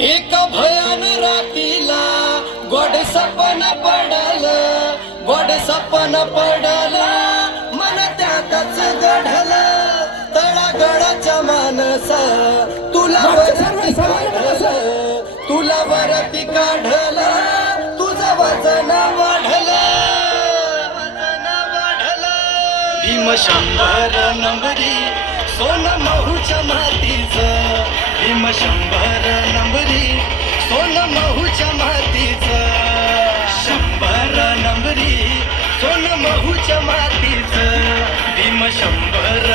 एक भयान रातीला गोड सपन पडल गोड सपन पडल. मन त्यातच घडल तळागडाच्या मानस तुला वरती काढल तुला वरती काढल तुझं वजन वाढल वजन वाढल. भीम शंभर नंबरी सोन महूच्या मातीचं. भीम शंभर सोन महूच्या मातीचं. शंभर नंबरी सोन महूच्या मातीचं. भीम शंभर